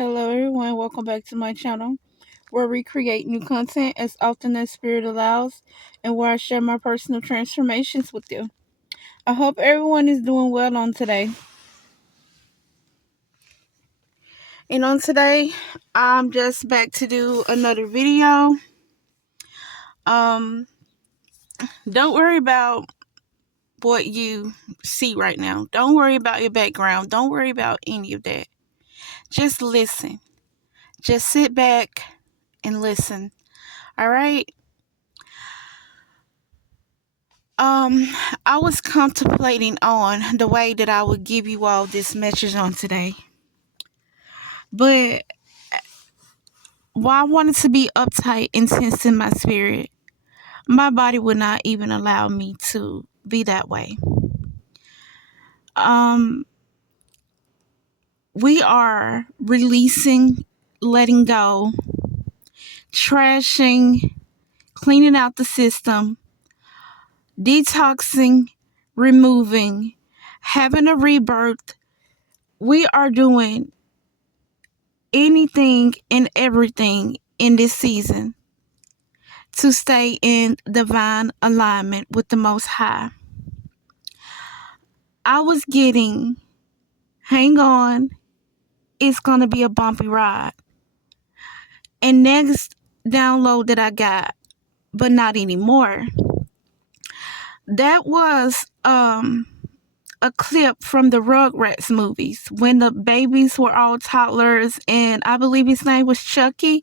Hello, everyone. Welcome back to my channel where we create new content as often as Spirit allows and where I share my personal transformations with you. I hope everyone is doing well on today. And on today, I'm just back to do another video. Um, don't worry about what you see right now. Don't worry about your background. Don't worry about any of that. Just listen. Just sit back and listen. All right? I was contemplating on the way that I would give you all this message on today. But while I wanted to be uptight and tense in my spirit, my body would not even allow me to be that way. Um, we are releasing, letting go, trashing, cleaning out the system, detoxing, removing, having a rebirth. We are doing anything and everything in this season to stay in divine alignment with the Most High. I was getting, hang on, it's going to be a bumpy ride. And next download that I got, but not anymore, that was a clip from the Rugrats movies when the babies were all toddlers, and I believe his name was Chucky.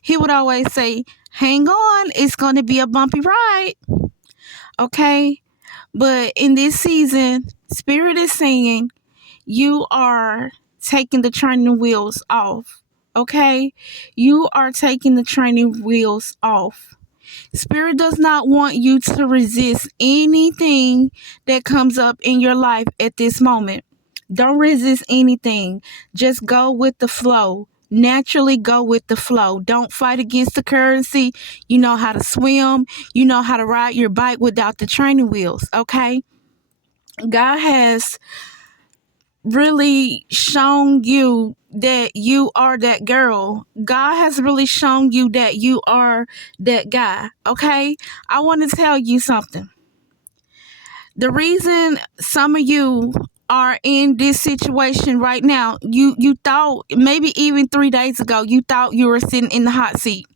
He would always say, hang on, it's going to be a bumpy ride. Okay? But in this season, Spirit is saying you are taking the training wheels off. Okay? You are taking the training wheels off. Spirit does not want you to resist anything that comes up in your life at this moment. Don't resist anything. Just go with the flow. Naturally go with the flow. Don't fight against the currency. You know how to swim. You know how to ride your bike without the training wheels, okay? God has really shown you that you are that girl. God has really shown you that you are that guy, okay? I want to tell you something. The reason some of you are in this situation right now, you thought maybe even 3 days ago, you thought you were sitting in the hot seat.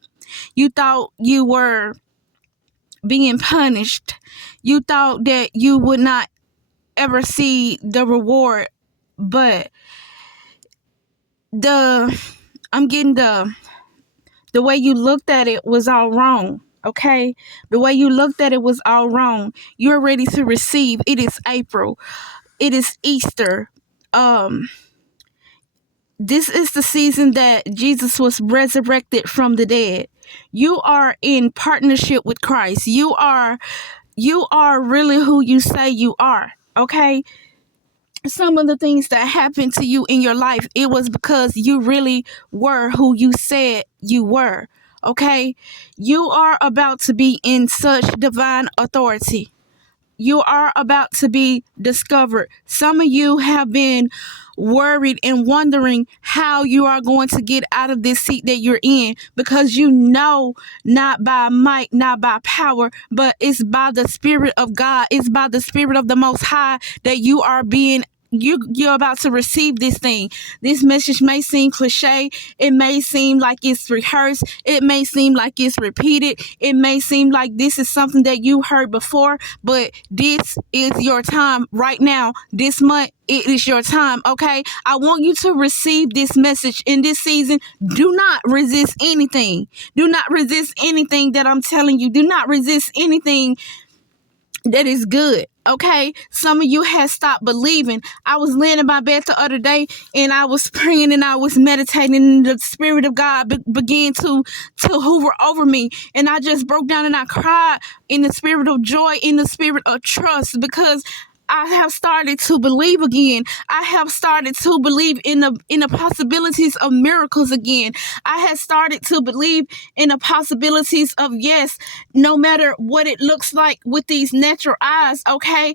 You thought you were being punished. You thought that you would not ever see the reward, but I'm getting the way you looked at it was all wrong. Okay, the way you looked at it was all wrong. You're ready to receive. It is April. It is Easter. This is the season that Jesus was resurrected from the dead. You are in partnership with Christ. You are really who you say you are. Okay, some of the things that happened to you in your life, it was because you really were who you said you were. Okay, you are about to be in such divine authority. You are about to be discovered. Some of you have been worried and wondering how you are going to get out of this seat that you're in, because you know not by might, not by power, but it's by the Spirit of God. It's by the Spirit of the Most High that you are being you're about to receive this thing. This message may seem cliche. It may seem like it's rehearsed. It may seem like it's repeated. It may seem like this is something that you heard before, but this is your time right now. This month, it is your time, okay? I want you to receive this message in this season. Do not resist anything. Do not resist anything that I'm telling you. Do not resist anything that is good. Okay, some of you have stopped believing. I was laying in my bed the other day and I was praying and I was meditating, and the Spirit of God began to hover over me, and I just broke down and I cried in the spirit of joy, in the spirit of trust, because I have started to believe again. I have started to believe in the possibilities of miracles again. I have started to believe in the possibilities of yes, no matter what it looks like with these natural eyes, okay?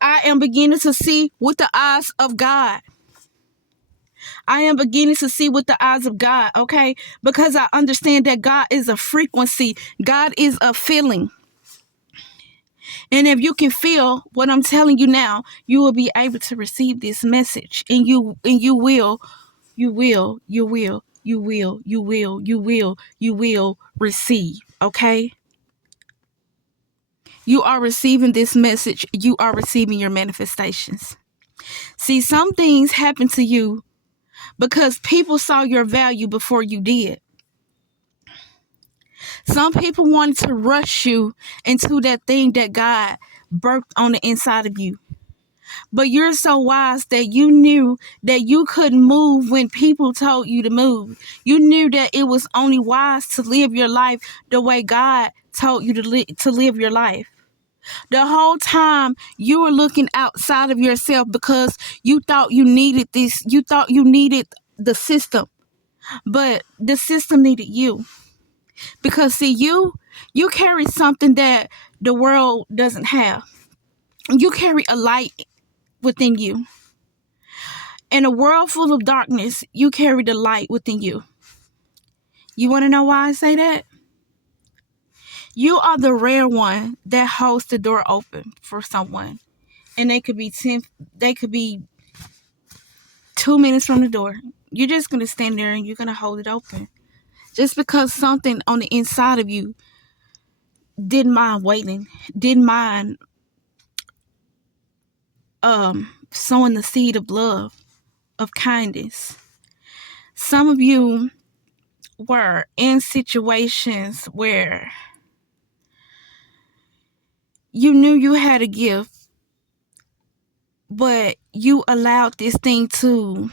I am beginning to see with the eyes of God. I am beginning to see with the eyes of God, okay? Because I understand that God is a frequency. God is a feeling. And if you can feel what I'm telling you now, you will be able to receive this message. And you will receive, okay? You are receiving this message. You are receiving your manifestations. See, some things happen to you because people saw your value before you did. Some people wanted to rush you into that thing that God birthed on the inside of you. But you're so wise that you knew that you couldn't move when people told you to move. You knew that it was only wise to live your life the way God told you to live your life. The whole time you were looking outside of yourself because you thought you needed this. You thought you needed the system, but the system needed you. Because see, you carry something that the world doesn't have. You carry a light within you. In a world full of darkness, you carry the light within you. You want to know why I say that? You are the rare one that holds the door open for someone. And they could be 2 minutes from the door. You're just going to stand there and you're going to hold it open. Just because something on the inside of you didn't mind waiting, didn't mind sowing the seed of love, of kindness. Some of you were in situations where you knew you had a gift, but you allowed this thing to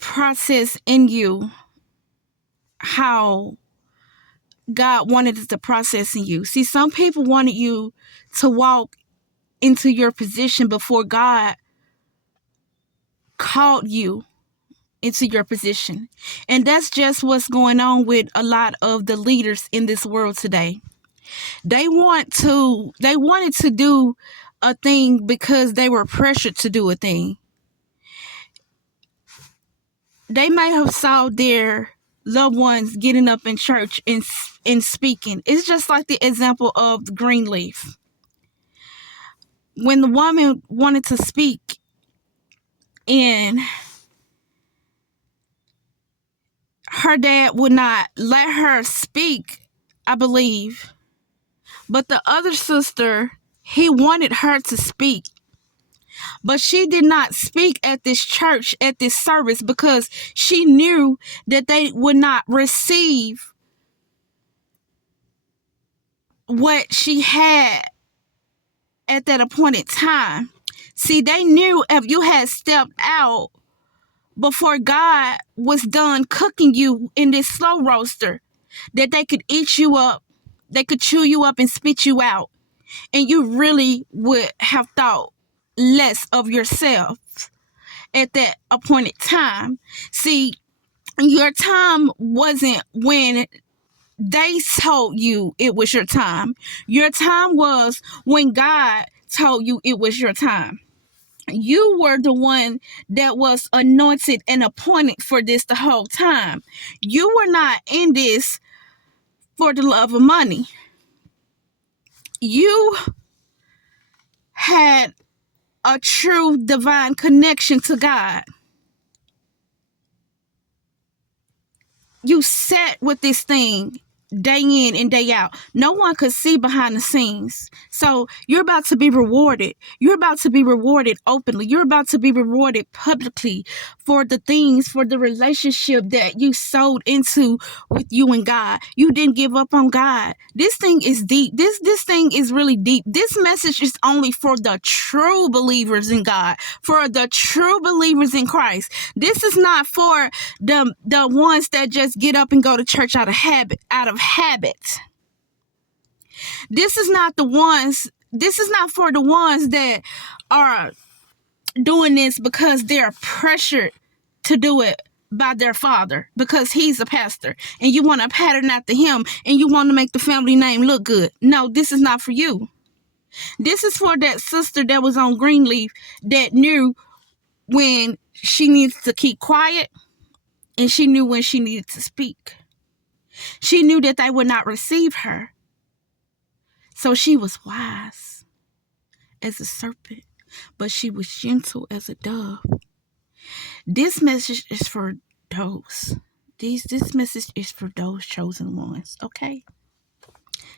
process in you how God wanted it to process in you. See, some people wanted you to walk into your position before God called you into your position. And that's just what's going on with a lot of the leaders in this world today. They wanted to do a thing because they were pressured to do a thing. They may have saw their loved ones getting up in church and speaking. It's just like the example of Greenleaf. When the woman wanted to speak and her dad would not let her speak, I believe. But the other sister, he wanted her to speak. But she did not speak at this church, at this service, because she knew that they would not receive what she had at that appointed time. See, they knew if you had stepped out before God was done cooking you in this slow roaster, that they could eat you up, they could chew you up and spit you out, and you really would have thought less of yourself at that appointed time. See, your time wasn't when they told you it was your time. Your time was when God told you it was your time. You were the one that was anointed and appointed for this the whole time. You were not in this for the love of money. You had a true divine connection to God. You sat with this thing day in and day out. No one could see behind the scenes. So you're about to be rewarded. You're about to be rewarded openly. You're about to be rewarded publicly for the things, for the relationship that you sowed into with you and God. You didn't give up on God. This thing is deep. This thing is really deep. This message is only for the true believers in God, for the true believers in Christ. This is not for the ones that just get up and go to church out of habit. This is not for the ones that are doing this because they're pressured to do it by their father because he's a pastor and you want to pattern after him and you want to make the family name look good. No, this is not for you. This is for that sister that was on Greenleaf that knew when she needs to keep quiet, and she knew when she needed to speak. She knew that they would not receive her. So she was wise as a serpent, but she was gentle as a dove. This message is for those. This message is for those chosen ones, okay?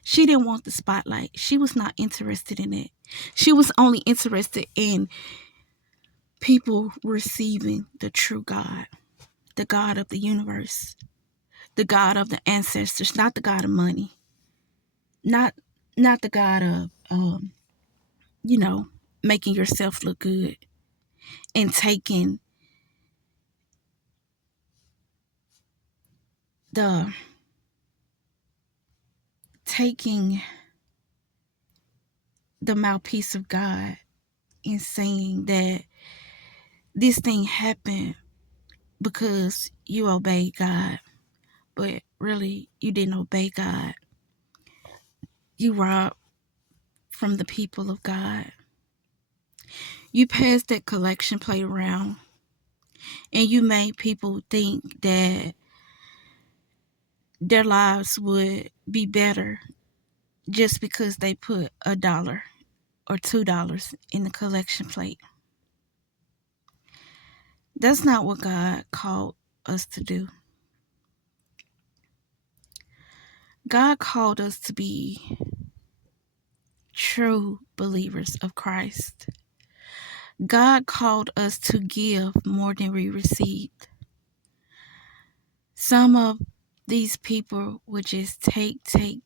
She didn't want the spotlight. She was not interested in it. She was only interested in people receiving the true God, the God of the universe, the God of the ancestors, not the God of money, not the God of you know, making yourself look good and the taking the mouthpiece of God and saying that this thing happened because you obeyed God, but really you didn't obey God. You robbed from the people of God. You passed that collection plate around and you made people think that their lives would be better just because they put $1 or $2 in the collection plate. That's not what God called us to do. God called us to be true believers of Christ. God called us to give more than we received. Some of these people would just take, and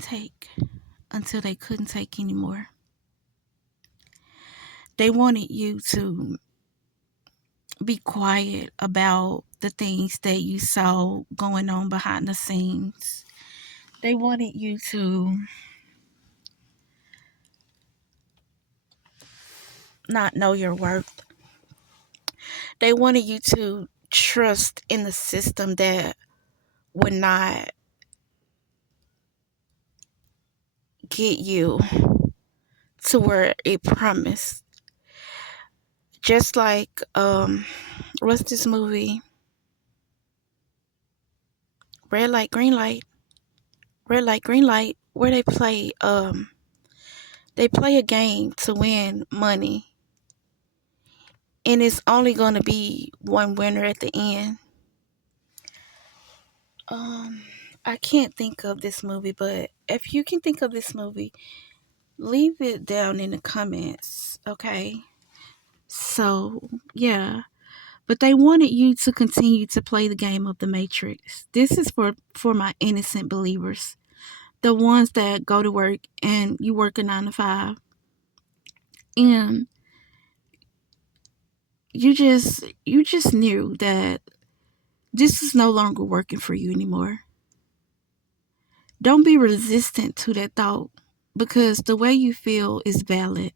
take until they couldn't take anymore. They wanted you to be quiet about the things that you saw going on behind the scenes. They wanted you to not know your worth. They wanted you to trust in the system that would not get you to where it promised. Just like what's this movie? Red light, green light. Red light, green light, where they play a game to win money. And it's only gonna be one winner at the end. I can't think of this movie, but if you can think of this movie, leave it down in the comments, okay? So, yeah. But they wanted you to continue to play the game of the Matrix. This is for my innocent believers. The ones that go to work and you work a 9 to 5. And you just knew that this is no longer working for you anymore. Don't be resistant to that thought because the way you feel is valid.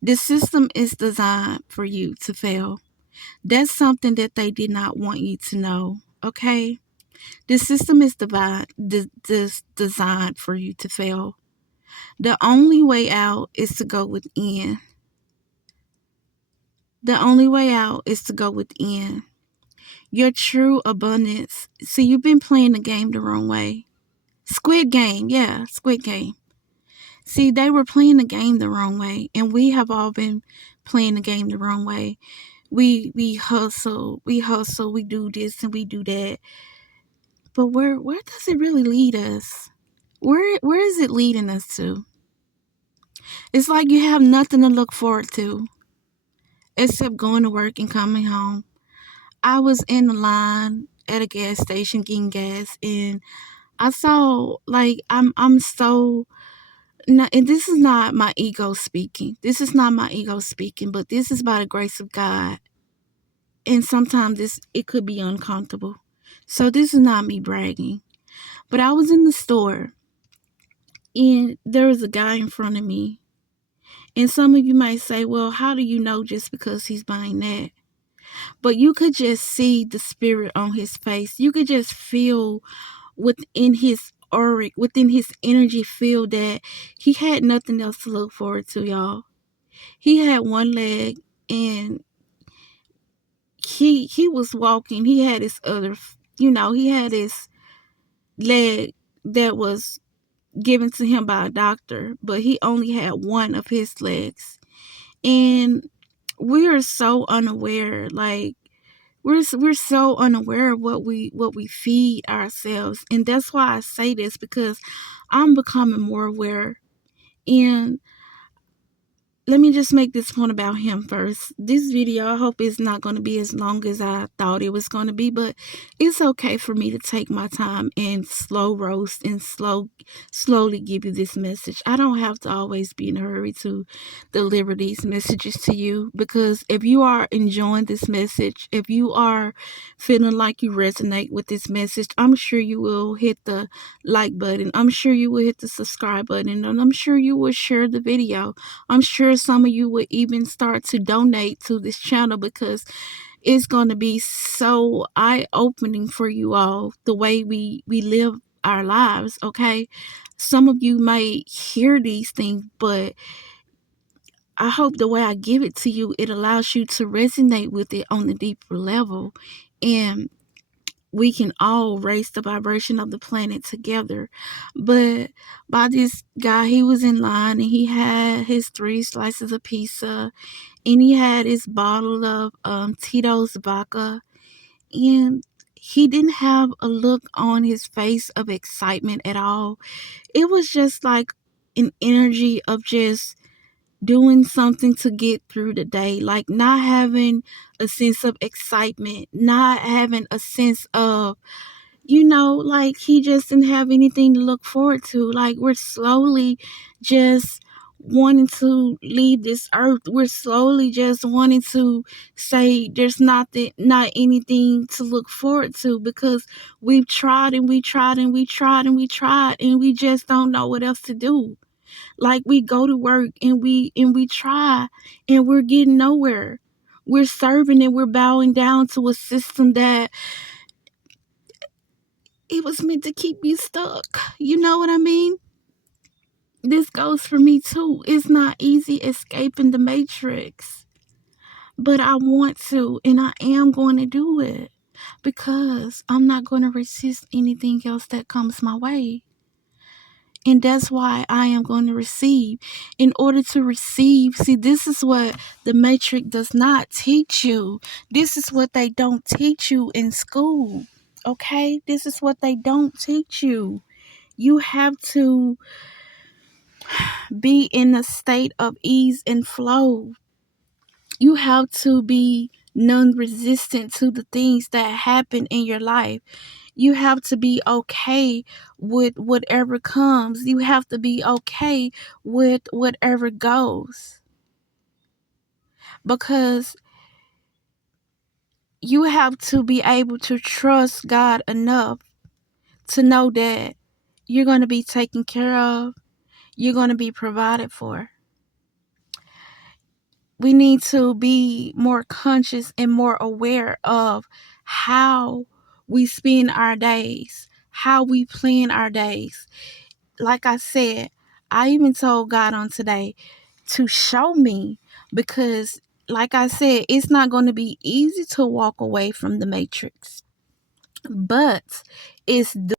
The system is designed for you to fail. That's something that they did not want you to know, okay? The system is designed for you to fail. The only way out is to go within. The only way out is to go within. Your true abundance. See, you've been playing the game the wrong way. Squid Game, yeah, Squid Game. See, they were playing the game the wrong way, and we have all been playing the game the wrong way. We hustle, we do this and we do that. But where does it really lead us? Where is it leading us to? It's like you have nothing to look forward to except going to work and coming home. I was in the line at a gas station getting gas, and I saw like I'm so no, and this is not my ego speaking. This is not my ego speaking, but this is by the grace of God. And sometimes it could be uncomfortable. So this is not me bragging. But I was in the store and there was a guy in front of me. And some of you might say, well, how do you know just because he's buying that? But you could just see the spirit on his face. You could just feel within his auric, within his energy field, that he had nothing else to look forward to, y'all. He had one leg, and he was walking. He had his other, he had his leg that was given to him by a doctor, but he only had one of his legs. And we are so unaware, like we're so unaware of what we feed ourselves. And that's why I say this, because I'm becoming more aware. And let me just make this point about him first. This video, I hope it's not going to be as long as I thought it was going to be, but it's okay for me to take my time and slow roast and slowly give you this message. I don't have to always be in a hurry to deliver these messages to you, because if you are enjoying this message, if you are feeling like you resonate with this message, I'm sure you will hit the like button. I'm sure you will hit the subscribe button, and I'm sure you will share the video. I'm sure some of you would even start to donate to this channel, because it's going to be so eye-opening for you all, the way we live our lives, okay? Some of you might hear these things, but I hope the way I give it to you, it allows you to resonate with it on a deeper level. And we can all raise the vibration of the planet together. But by this guy, he was in line, and he had his 3 slices of pizza, and he had his bottle of Tito's vodka, and he didn't have a look on his face of excitement at all. It was just like an energy of just doing something to get through the day, like not having a sense of excitement, not having a sense of, like he just didn't have anything to look forward to. Like, we're slowly just wanting to leave this earth. We're slowly just wanting to say there's not anything to look forward to, because we've tried and we tried and we tried and we tried, and we just don't know what else to do. Like, we go to work and we try, and we're getting nowhere. We're serving and we're bowing down to a system that it was meant to keep you stuck. You know what I mean? This goes for me too. It's not easy escaping the matrix, but I want to, and I am going to do it, because I'm not going to resist anything else that comes my way. And that's why I am going to receive. In order to receive, see, this is what the matrix does not teach you. This is what they don't teach you in school. Okay? This is what they don't teach you. You have to be in a state of ease and flow. You have to be non-resistant to the things that happen in your life. You have to be okay with whatever comes. You have to be okay with whatever goes. Because you have to be able to trust God enough to know that you're going to be taken care of. You're going to be provided for. We need to be more conscious and more aware of how we spend our days, how we plan our days. Like I said, I even told God on today to show me, because like I said, it's not going to be easy to walk away from the matrix, but it's